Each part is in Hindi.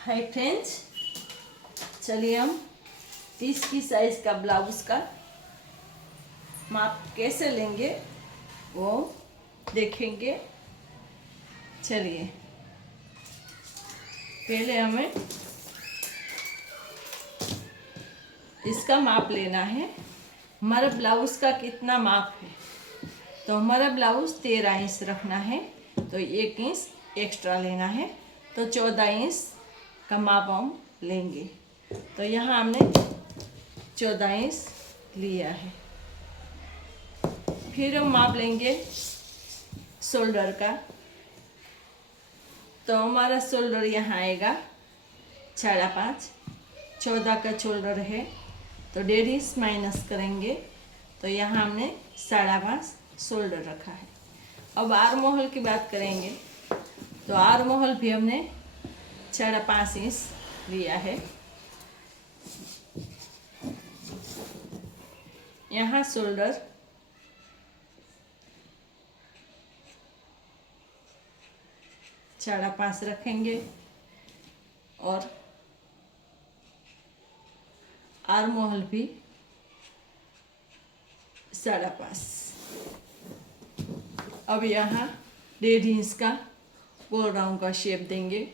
हाय फ्रेंड्स, चलिए हम 30 की साइज का ब्लाउज का माप कैसे लेंगे वो देखेंगे। चलिए पहले हमें इसका माप लेना है। हमारा ब्लाउज का कितना माप है, तो हमारा ब्लाउज 13 इंच रखना है, तो 1 इंच एक्स्ट्रा लेना है, तो 14 इंच का माप हम लेंगे। तो यहाँ हमने 14 इंच लिया है। फिर हम माप लेंगे शोल्डर का, तो हमारा शोल्डर यहाँ आएगा 5.5। 14 का शोल्डर है तो 1.5 इंच माइनस करेंगे, तो यहाँ हमने 5.5 शोल्डर रखा है। अब आर्म होल की बात करेंगे, तो आर्म होल भी हमने 5.5 इंच लिया है। यहाँ शोल्डर 5.5 रखेंगे और आर्म होल भी 5.5। अब यहाँ 1.5 इंच का गोल राउंड का शेप देंगे।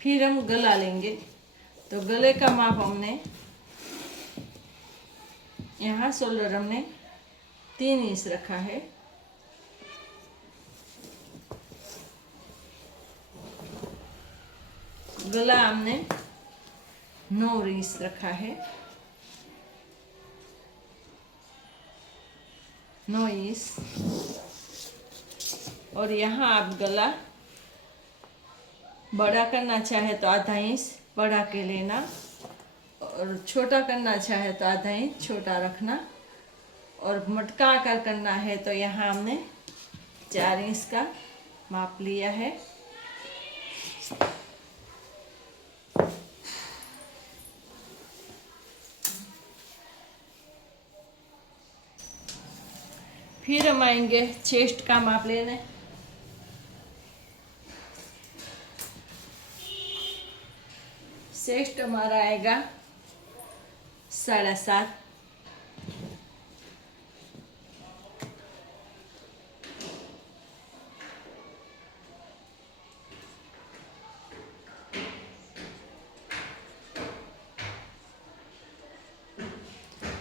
फिर हम गला लेंगे, तो गले का माप हमने यहाँ शोल्डर हमने 3 इंच रखा है। गला हमने 9 इंच रखा है, 9 इंच। और यहाँ आप गला बड़ा करना चाहे तो आधा इंच बढ़ा के लेना, और छोटा करना चाहे तो आधा इंच छोटा रखना, और मटका आकार करना है तो यहाँ हमने 4 इंच का माप लिया है। फिर हम आएंगे चेस्ट का माप लेने। चेस्ट हमारा आएगा 7.5।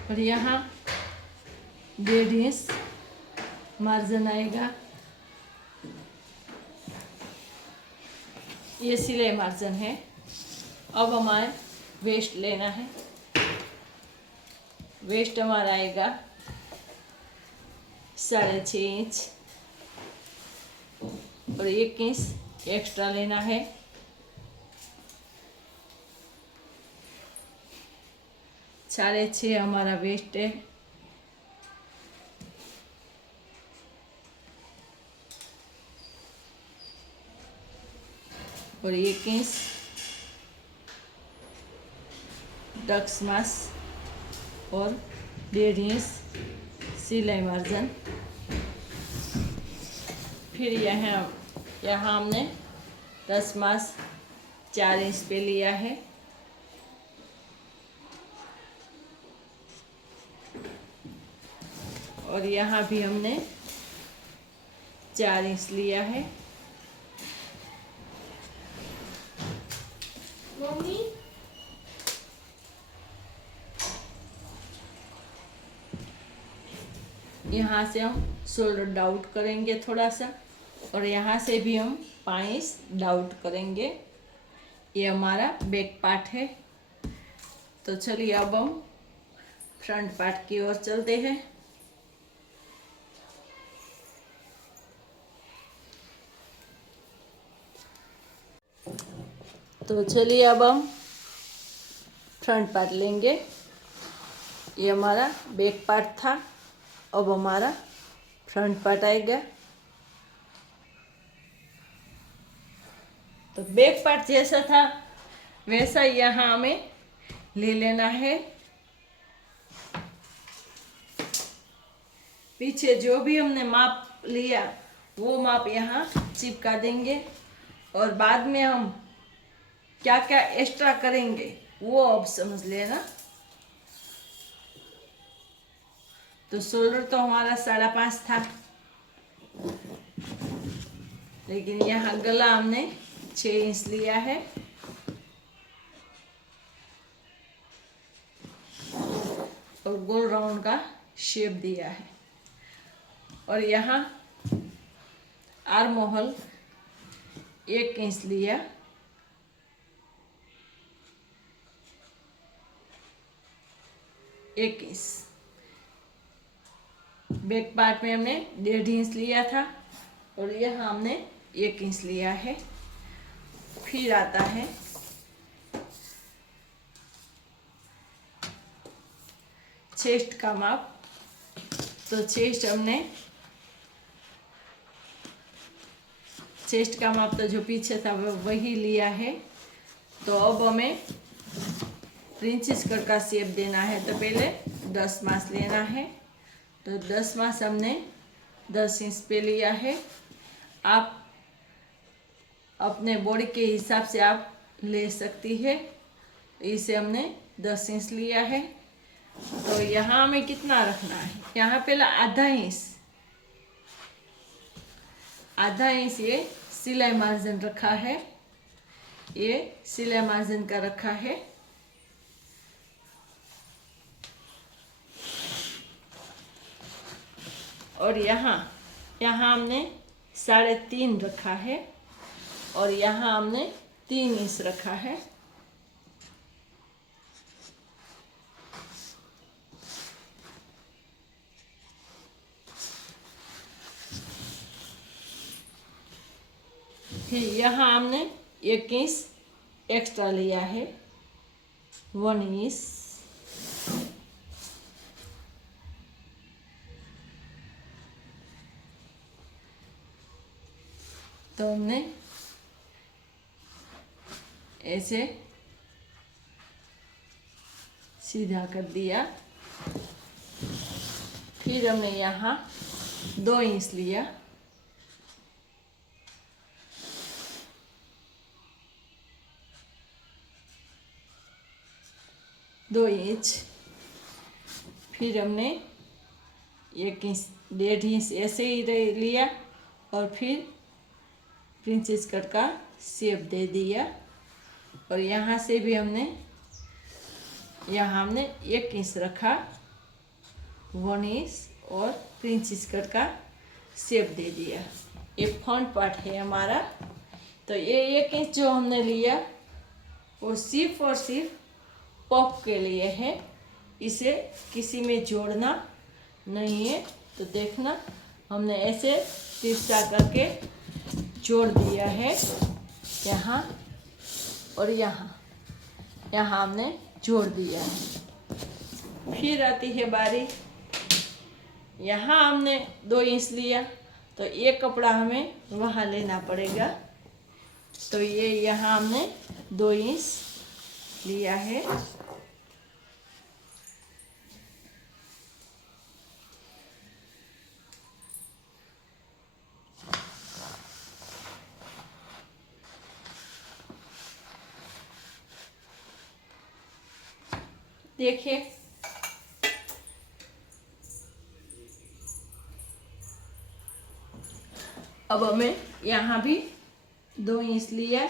और यहाँ 1.5 इंच मार्जिन आएगा। ये सिलाई मार्जिन है। अब हमारे वेस्ट लेना है। वेस्ट हमारा आएगा 6.5 इंच और 1 इंच एक्स्ट्रा लेना है। साढ़े 6 हमारा वेस्ट है। और 1 इंच डक्स मास और 1.5 इंच सिलाई मार्जिन। फिर यहाँ हमने 10 मास 4 इंच पे लिया है। और यहाँ भी हमने 4 इंच लिया है। मम्मी यहाँ से हम शोल्डर डाउट करेंगे थोड़ा सा, और यहाँ से भी हम 5 इंच डाउट करेंगे। ये हमारा बैक पार्ट है। तो चलिए अब हम फ्रंट पार्ट की ओर चलते हैं। तो चलिए अब हम फ्रंट पार्ट लेंगे। ये हमारा बैक पार्ट था, अब हमारा फ्रंट पार्ट आएगा। तो बैक पार्ट जैसा था वैसा यहाँ हमें ले लेना है। पीछे जो भी हमने माप लिया वो माप यहाँ चिपका देंगे, और बाद में हम क्या क्या एक्स्ट्रा करेंगे वो अब समझ लेना। तो शोल्डर तो हमारा 5.5 था, लेकिन यहाँ गला हमने 6 इंच लिया है, और गोल राउंड का शेप दिया है। और यहाँ आर्म होल 1 इंच लिया, एक इंच। बैक पार्ट में हमने 1.5 इंच लिया था, और यहाँ हमने 1 इंच लिया है। फिर आता है चेस्ट का माप। तो चेस्ट का माप तो जो पीछे था वही लिया है। तो अब हमें प्रिंसेस कट का शेप देना है, तो पहले 10 मास लेना है। तो 10 मास हमने 10 इंच पे लिया है। आप अपने बॉडी के हिसाब से आप ले सकती है। इसे हमने 10 इंच लिया है। तो यहाँ हमें कितना रखना है, यहाँ पहले आधा इंच ये सिलाई मार्जिन रखा है, ये सिलाई मार्जिन का रखा है। और यहाँ हमने 3.5 रखा है, और यहाँ हमने 3 इंच रखा है। फिर यहाँ हमने 1 इंच एक्स्ट्रा लिया है, 1 इंच। तो हमने ऐसे सीधा कर दिया। फिर हमने यहाँ 2 इंच लिया, फिर हमने 1 इंच 1.5 इंच ऐसे ही लिया, और फिर प्रिंसेस कट का शेप दे दिया। और यहाँ से भी हमने 1 इंच रखा, 1 इंच, और प्रिंसेस कट का शेप दे दिया। ये फ्रंट पार्ट है हमारा। तो ये 1 इंच जो हमने लिया वो सिर्फ और सिर्फ पफ के लिए है, इसे किसी में जोड़ना नहीं है। तो देखना, हमने ऐसे तिरछा करके जोड़ दिया है यहाँ, और यहाँ हमने जोड़ दिया है। फिर आती है बारी, यहाँ हमने 2 इंच लिया, तो एक कपड़ा हमें वहाँ लेना पड़ेगा। तो ये यहाँ हमने 2 इंच लिया है। देखिए, अब हमें यहाँ भी 2 इंच लिया,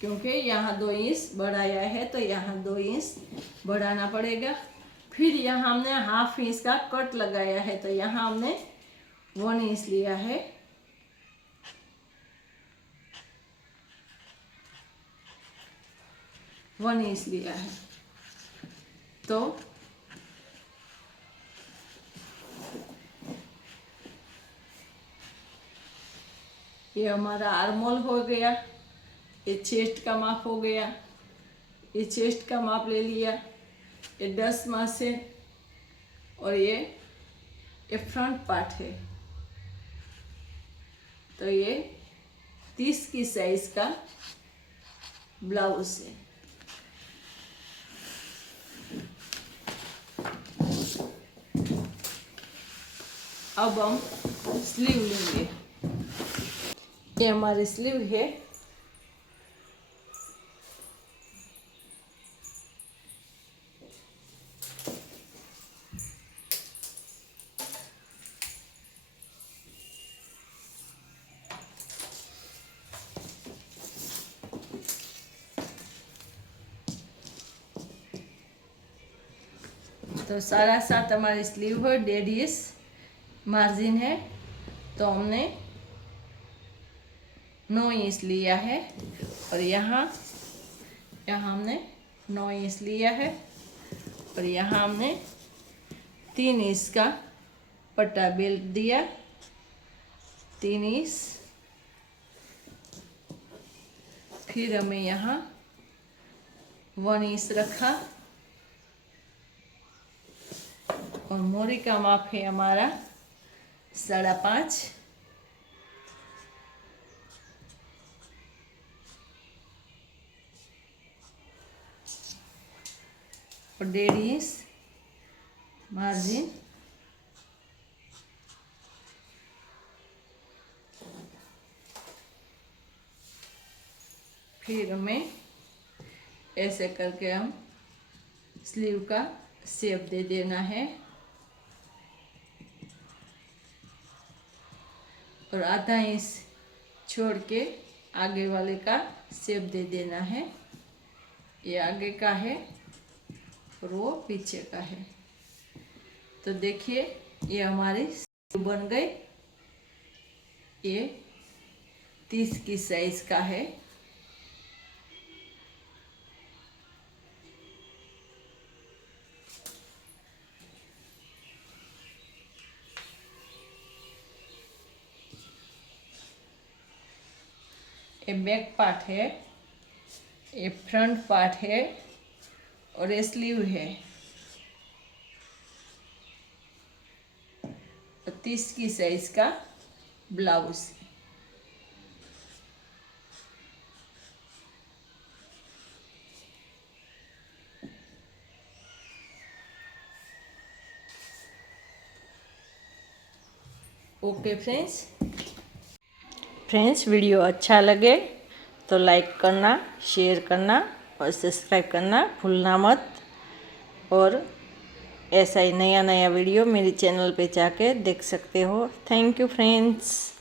क्योंकि यहाँ 2 इंच बढ़ाया है, तो यहाँ 2 इंच बढ़ाना पड़ेगा। फिर यहाँ हमने 1/2 इंच का कट लगाया है, तो यहाँ हमने 1 इंच लिया है। वन इंच लिया है। तो ये हमारा आर्मोल हो गया, ये चेस्ट का माप हो गया, ये चेस्ट का माप ले लिया, ये 10 मास है, और ये फ्रंट पार्ट है। तो ये 30 की साइज का ब्लाउज है। अब हम स्लीव लेंगे। ये हमारी स्लीव है। तो 7.5 हमारी स्लीव है, 1.5 इंच मार्जिन है, तो हमने 9 इंच लिया है। और यहाँ हमने 9 इंच लिया है और यहाँ हमने 3 इंच का पट्टा बेल्ट दिया, 3 इंच। फिर हमें यहाँ 1 इंच रखा और मोरी का माप है हमारा 5.5। और 1.5 इंच मार्जिन। फिर हमें ऐसे करके हम स्लीव का शेप दे देना है और आधा इंच छोड़ के आगे वाले का शेप दे देना है। ये आगे का है और वो पीछे का है। तो देखिए ये हमारी स्लीव बन गई। ये 30 की साइज का है। ये बैक पार्ट है, ये फ्रंट पार्ट है और ये स्लीव है। 30 की साइज का ब्लाउज। ओके फ्रेंड्स, वीडियो अच्छा लगे तो लाइक करना, शेयर करना और सब्सक्राइब करना भूलना मत। और ऐसा ही नया वीडियो मेरे चैनल पे जाके देख सकते हो। Thank you friends.